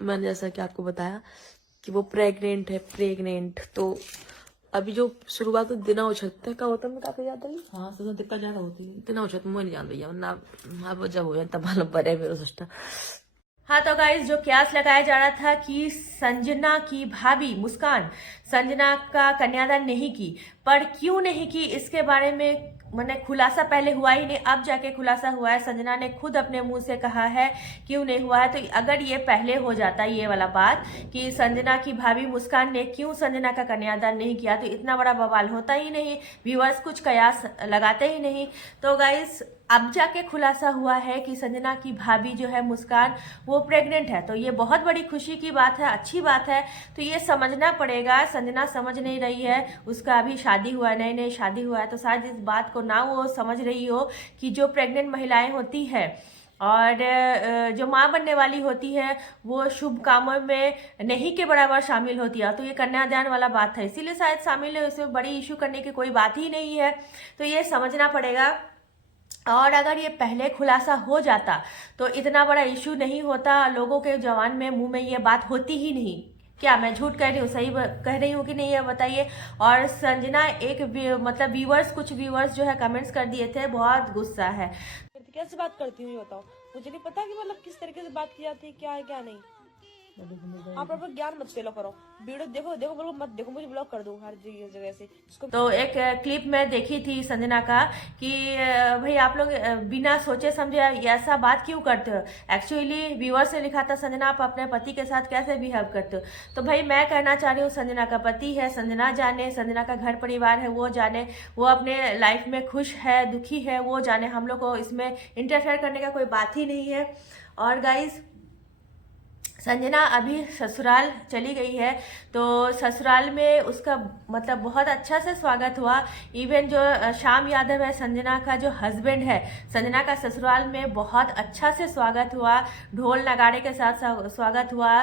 मैंने जैसा कि आपको बताया कि वो प्रेग्नेंट। तो अभी जो शुरुआत दिना उछत का होता है काफी ज्यादा ही। हाँ तो दिक्कत ज्यादा होती है। दिना उछत मुझे नहीं जान भैया, वरना अब जब हो जाए तब मालूम पड़े मेरा सिस्टर। हाँ तो गाइस, जो क्यास लगाया जा रहा था कि संजना की भाभी मुस्कान संजना का कन्यादान नहीं की, पर क्यों नहीं की इसके बारे में मैंने खुलासा पहले हुआ ही नहीं, अब जाके खुलासा हुआ है। संजना ने खुद अपने मुंह से कहा है क्यों नहीं हुआ है। तो अगर ये पहले हो जाता ये वाला बात कि संजना की भाभी मुस्कान ने क्यों संजना का कन्यादान नहीं किया, तो इतना बड़ा बवाल होता ही नहीं, व्यूअर्स कुछ कयास लगाते ही नहीं। तो गाइस, अब जाके खुलासा हुआ है कि संजना की भाभी जो है मुस्कान, वो प्रेग्नेंट है। तो ये बहुत बड़ी खुशी की बात है, अच्छी बात है। तो ये समझना पड़ेगा, संजना समझ नहीं रही है, उसका अभी शादी हुआ है, नई शादी हुआ है, तो शायद इस बात को ना वो समझ रही हो कि जो प्रेग्नेंट महिलाएं होती है और जो माँ बनने वाली होती है वो शुभ कामों में नहीं के बराबर शामिल होती है। तो ये कन्यादान वाला बात है, इसीलिए शायद शामिल है, इसमें बड़ी इशू करने की कोई बात ही नहीं है। तो ये समझना पड़ेगा। और अगर ये पहले खुलासा हो जाता तो इतना बड़ा इशू नहीं होता, लोगों के जवान में मुंह में ये बात होती ही नहीं। क्या मैं झूठ कह रही हूँ, सही कह रही हूँ कि नहीं, ये बताइए। और संजना एक मतलब व्यूवर्स, कुछ व्यूवर्स जो है कमेंट्स कर दिए थे, बहुत गुस्सा है। कैसे बात करती हूँ ये बताओ, मुझे नहीं पता कि मतलब किस तरीके से बात की जाती है, क्या है क्या नहीं। आप प्रॉपर ज्ञान मत फैलो करो, वीडियो देखो बिल्कुल मत देखो, मुझे ब्लॉक कर दूं हर जगह से इसको। तो एक क्लिप में देखी थी संजना का कि भाई आप लोग बिना सोचे समझे ऐसा बात क्यों करते हो। एक्चुअली व्यूअर से लिखा था संजना आप अपने पति के साथ कैसे बिहेव करते हो। तो भाई मैं कहना चाह रही हूँ, संजना का पति है, संजना जाने, संजना का घर परिवार है वो जाने, वो अपने लाइफ में खुश है दुखी है वो जाने, हम लोग को इसमें इंटरफेयर करने का कोई बात ही नहीं है। और गाइज, संजना अभी ससुराल चली गई है, तो ससुराल में उसका मतलब बहुत अच्छा से स्वागत हुआ। इवन जो श्याम यादव है संजना का जो हस्बैंड है, संजना का ससुराल में बहुत अच्छा से स्वागत हुआ, ढोल नगाड़े के साथ स्वागत हुआ,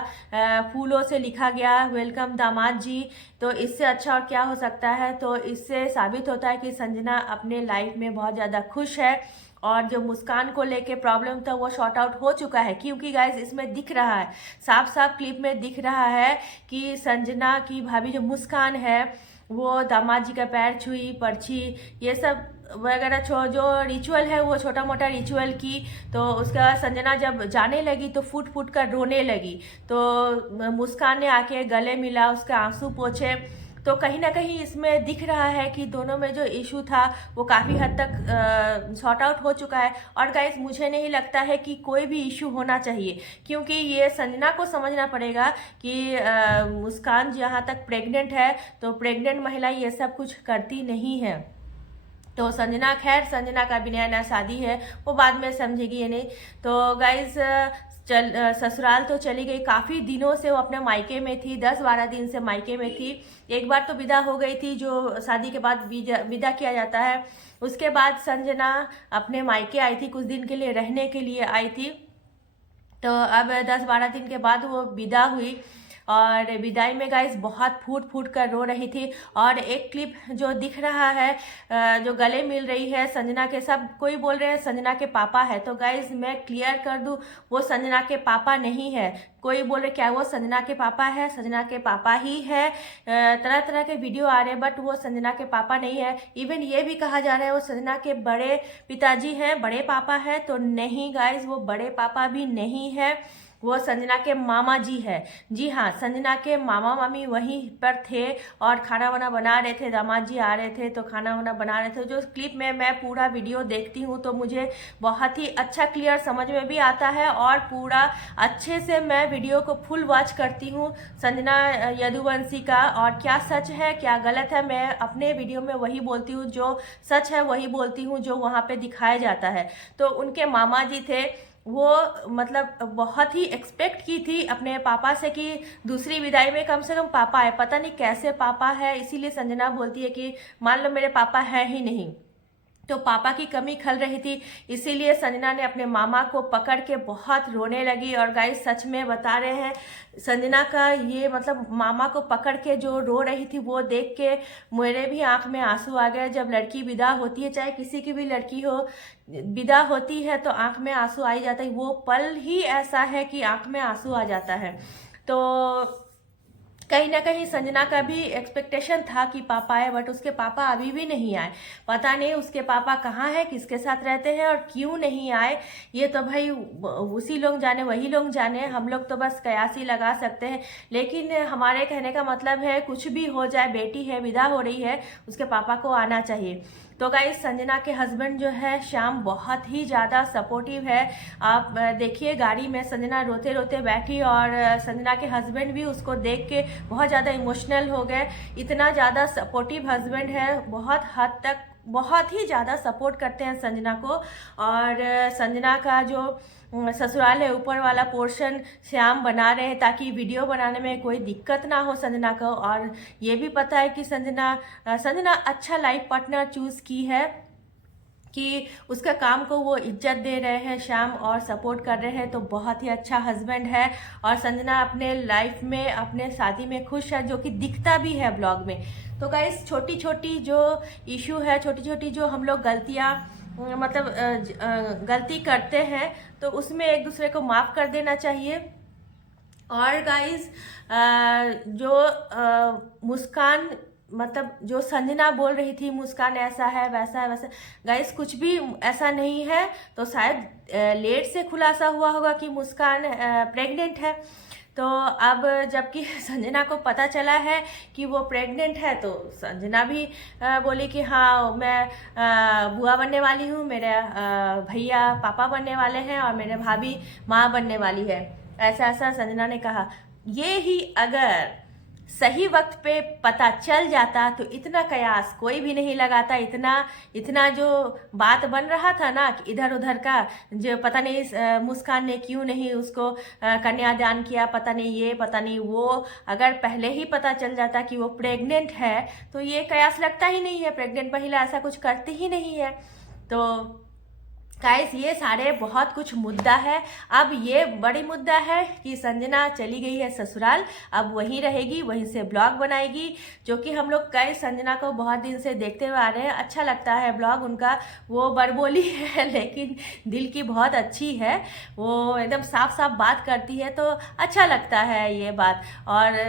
फूलों से लिखा गया वेलकम दामाद जी। तो इससे अच्छा और क्या हो सकता है। तो इससे साबित होता है कि संजना अपने लाइफ में बहुत ज़्यादा खुश है। और जो मुस्कान को लेके प्रॉब्लम था वो शॉर्ट आउट हो चुका है, क्योंकि गाइस इसमें दिख रहा है, साफ साफ क्लिप में दिख रहा है कि संजना की भाभी जो मुस्कान है वो दामाद जी का पैर छुई, पर्ची, ये सब वगैरह जो रिचुअल है वो छोटा मोटा रिचुअल की। तो उसके बाद संजना जब जाने लगी तो फूट फूट कर रोने लगी, तो मुस्कान ने आके गले मिला, उसके आंसू पोंछे। तो कहीं ना कहीं इसमें दिख रहा है कि दोनों में जो इशू था वो काफ़ी हद तक सॉर्ट आउट हो चुका है। और गाइस, मुझे नहीं लगता है कि कोई भी इशू होना चाहिए, क्योंकि ये संजना को समझना पड़ेगा कि मुस्कान जहाँ तक प्रेग्नेंट है तो प्रेग्नेंट महिला ये सब कुछ करती नहीं है। तो संजना, खैर संजना का भी नया शादी है, वो बाद में समझेगी ये नहीं। तो गाइज, ससुराल तो चली गई, काफ़ी दिनों से वो अपने मायके में थी, 10-12 दिन से मायके में थी। एक बार तो विदा हो गई थी, जो शादी के बाद विदा किया जाता है। उसके बाद संजना अपने मायके आई थी, कुछ दिन के लिए रहने के लिए आई थी। तो अब 10-12 दिन के बाद वो विदा हुई, और विदाई में गाइस बहुत फूट फूट कर रो रही थी। और एक क्लिप जो दिख रहा है, जो गले मिल रही है संजना के, सब कोई बोल रहे हैं संजना के पापा है। तो गाइस मैं क्लियर कर दूं, वो संजना के पापा नहीं है। कोई बोल रहे क्या वो संजना के पापा है, संजना के पापा ही है। तरह तरह के वीडियो आ रहे हैं, बट वो संजना के पापा नहीं है। इवन ये भी कहा जा रहा है वो संजना के बड़े पिताजी हैं, बड़े पापा है। तो नहीं गाइस, वो बड़े पापा भी नहीं है, वो संजना के मामा जी है। जी हाँ, संजना के मामा मामी वहीं पर थे और खाना वाना बना रहे थे, दामाद जी आ रहे थे तो खाना वाना बना रहे थे। जो क्लिप में मैं पूरा वीडियो देखती हूँ तो मुझे बहुत ही अच्छा क्लियर समझ में भी आता है, और पूरा अच्छे से मैं वीडियो को फुल वॉच करती हूँ संजना यदुवंशी का। और क्या सच है क्या गलत है, मैं अपने वीडियो में वही बोलती हूँ, जो सच है वही बोलती हूँ, जो वहाँ पे दिखाया जाता है। तो उनके मामा जी थे, वो मतलब बहुत ही एक्सपेक्ट की थी अपने पापा से कि दूसरी विदाई में कम से कम पापा है। पता नहीं कैसे पापा है, इसीलिए संजना बोलती है कि मान लो मेरे पापा है ही नहीं। तो पापा की कमी खल रही थी, इसीलिए संजना ने अपने मामा को पकड़ के बहुत रोने लगी। और गाइस सच में बता रहे हैं, संजना का ये मतलब मामा को पकड़ के जो रो रही थी वो देख के मेरे भी आंख में आंसू आ गए। जब लड़की विदा होती है, चाहे किसी की भी लड़की हो विदा होती है, तो आंख में आंसू आ ही जाता है। वो पल ही ऐसा है कि आंख में आंसू आ जाता है। तो कहीं ना कहीं संजना का भी एक्सपेक्टेशन था कि पापा आए, बट उसके पापा अभी भी नहीं आए। पता नहीं उसके पापा कहाँ हैं, किसके साथ रहते हैं और क्यों नहीं आए, ये तो भाई उसी लोग जाने, वही लोग जाने। हम लोग तो बस कयासी लगा सकते हैं। लेकिन हमारे कहने का मतलब है, कुछ भी हो जाए, बेटी है, विदा हो रही है, उसके पापा को आना चाहिए। तो गाइस संजना के हस्बैंड जो है श्याम बहुत ही ज़्यादा सपोर्टिव है। आप देखिए गाड़ी में संजना रोते रोते बैठी और संजना के हस्बैंड भी उसको देख के बहुत ज़्यादा इमोशनल हो गए। इतना ज़्यादा सपोर्टिव हस्बैंड है, बहुत हद तक बहुत ही ज़्यादा सपोर्ट करते हैं संजना को। और संजना का जो ससुराल है, ऊपर वाला पोर्शन श्याम बना रहे हैं ताकि वीडियो बनाने में कोई दिक्कत ना हो संजना को। और ये भी पता है कि संजना अच्छा लाइफ पार्टनर चूज़ की है, कि उसका काम को वो इज्जत दे रहे हैं श्याम और सपोर्ट कर रहे हैं। तो बहुत ही अच्छा हस्बैंड है। और संजना अपने लाइफ में, अपने शादी में खुश है, जो कि दिखता भी है ब्लॉग में। तो गाइस छोटी छोटी जो इशू है, छोटी छोटी जो हम लोग गलतियाँ मतलब गलती करते हैं, तो उसमें एक दूसरे को माफ़ कर देना चाहिए। और गाइस जो मुस्कान मतलब जो संजना बोल रही थी मुस्कान ऐसा है वैसा है वैसा, गाइस कुछ भी ऐसा नहीं है। तो शायद लेट से खुलासा हुआ होगा कि मुस्कान प्रेग्नेंट है। तो अब जबकि संजना को पता चला है कि वो प्रेग्नेंट है, तो संजना भी बोली कि हाँ मैं बुआ बनने वाली हूँ, मेरे भैया पापा बनने वाले हैं और मेरे भाभी माँ बनने वाली है। ऐसा ऐसा संजना ने कहा। ये ही अगर सही वक्त पे पता चल जाता तो इतना कयास कोई भी नहीं लगाता। इतना जो बात बन रहा था ना कि इधर उधर का, जो पता नहीं मुस्कान ने क्यों नहीं उसको कन्यादान किया, पता नहीं ये पता नहीं वो, अगर पहले ही पता चल जाता कि वो प्रेग्नेंट है तो ये कयास लगता ही नहीं है। प्रेग्नेंट महिला ऐसा कुछ करती ही नहीं है। तो गाइस ये सारे बहुत कुछ मुद्दा है। अब ये बड़ी मुद्दा है कि संजना चली गई है ससुराल, अब वहीं रहेगी, वहीं से ब्लॉग बनाएगी, जो कि हम लोग कई संजना को बहुत दिन से देखते हुए आ रहे हैं। अच्छा लगता है ब्लॉग उनका। वो बड़बोली है लेकिन दिल की बहुत अच्छी है, वो एकदम साफ साफ बात करती है, तो अच्छा लगता है ये बात। और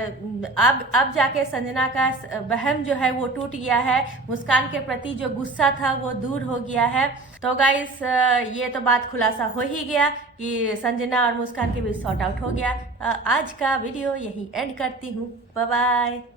अब जाके संजना का वहम जो है वो टूट गया है, मुस्कान के प्रति जो गुस्सा था वो दूर हो गया है। तो गाइस ये तो बात खुलासा हो ही गया कि संजना और मुस्कान के बीच सॉर्ट आउट हो गया। आज का वीडियो यहीं एंड करती हूँ। Bye bye.